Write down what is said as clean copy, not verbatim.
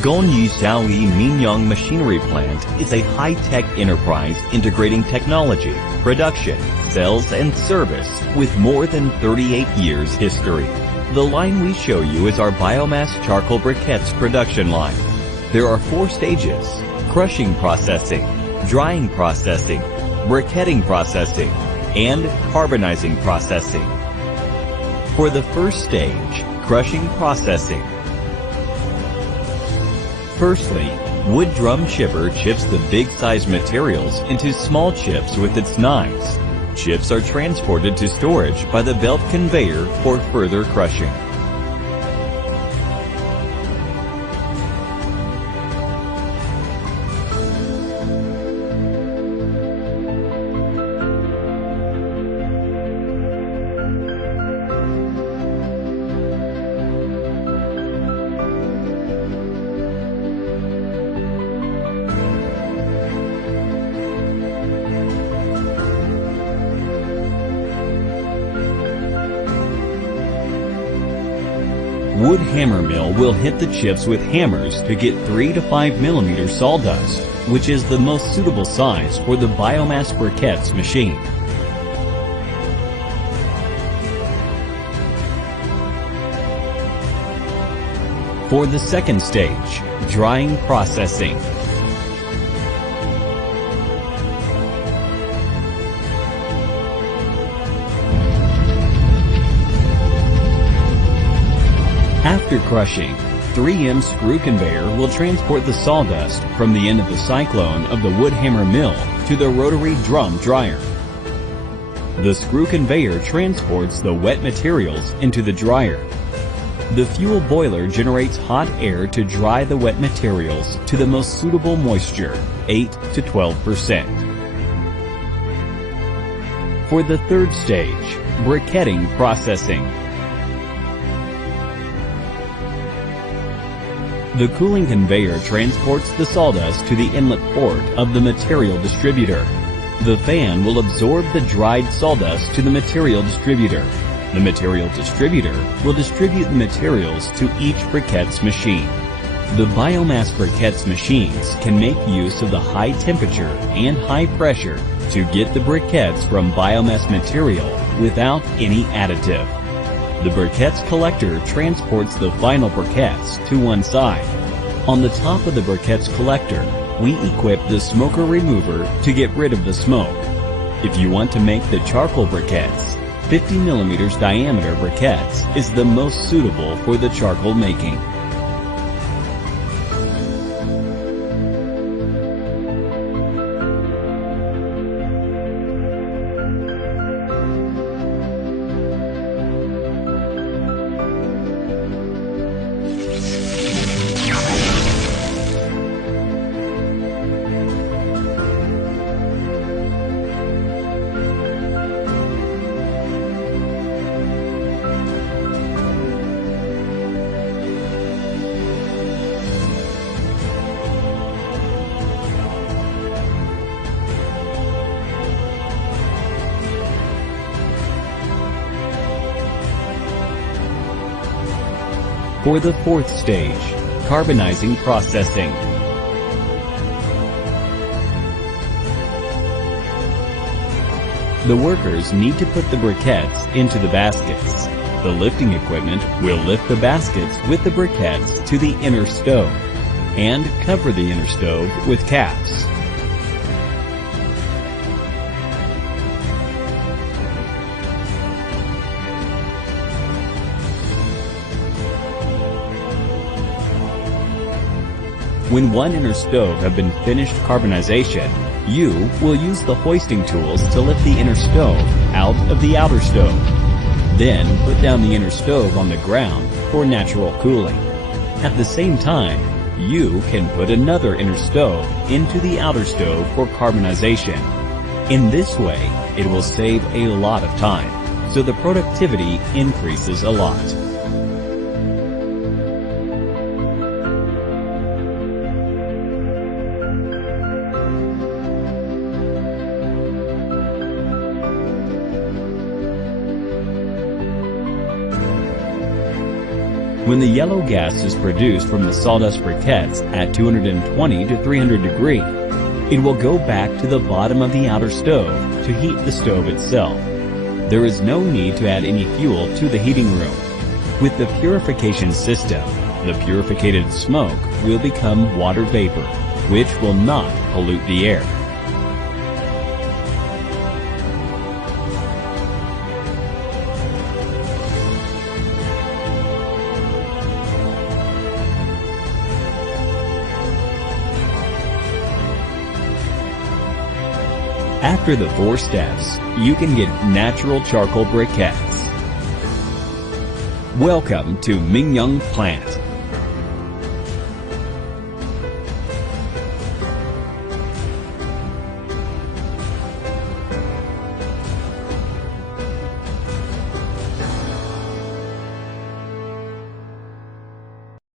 Gongyi Xiaoyi Mingyang Machinery Plant is a high-tech enterprise integrating technology, production, sales, and service with more than 38 years history. The line we show you is our biomass charcoal briquettes production line. There are 4 stages: crushing processing, drying processing, briquetting processing, and carbonizing processing. For the first stage, crushing processing. Firstly, wood drum chipper chips the big-sized materials into small chips with its knives. Chips are transported to storage by the belt conveyor for further crushing. Wood hammer mill will hit the chips with hammers to get 3 to 5 millimeter sawdust, which is the most suitable size for the biomass briquettes machine. For the second stage, drying processing. After crushing, 3M screw conveyor will transport the sawdust from the end of the cyclone of the wood hammer mill to the rotary drum dryer. The screw conveyor transports the wet materials into the dryer. The fuel boiler generates hot air to dry the wet materials to the most suitable moisture, 8 to 12%. For the third stage, briquetting processing. The cooling conveyor transports the sawdust to the inlet port of the material distributor. The fan will absorb the dried sawdust to the material distributor. The material distributor will distribute the materials to each briquettes machine. The biomass briquettes machines can make use of the high temperature and high pressure to get the briquettes from biomass material without any additive. The briquettes collector transports the final briquettes to one side. On the top of the briquettes collector, we equip the smoker remover to get rid of the smoke. If you want to make the charcoal briquettes, 50 millimeters diameter briquettes is the most suitable for the charcoal making. For the fourth stage, carbonizing processing. The workers need to put the briquettes into the baskets. The lifting equipment will lift the baskets with the briquettes to the inner stove and cover the inner stove with caps. When one inner stove have been finished carbonization, you will use the hoisting tools to lift the inner stove out of the outer stove. Then put down the inner stove on the ground for natural cooling. At the same time, you can put another inner stove into the outer stove for carbonization. In this way, it will save a lot of time, so the productivity increases a lot. When the yellow gas is produced from the sawdust briquettes at 220 to 300 degrees, it will go back to the bottom of the outer stove to heat the stove itself. There is no need to add any fuel to the heating room. With the purification system, the purified smoke will become water vapor, which will not pollute the air. After the 4 steps, you can get natural charcoal briquettes. Welcome to Mingyang plant.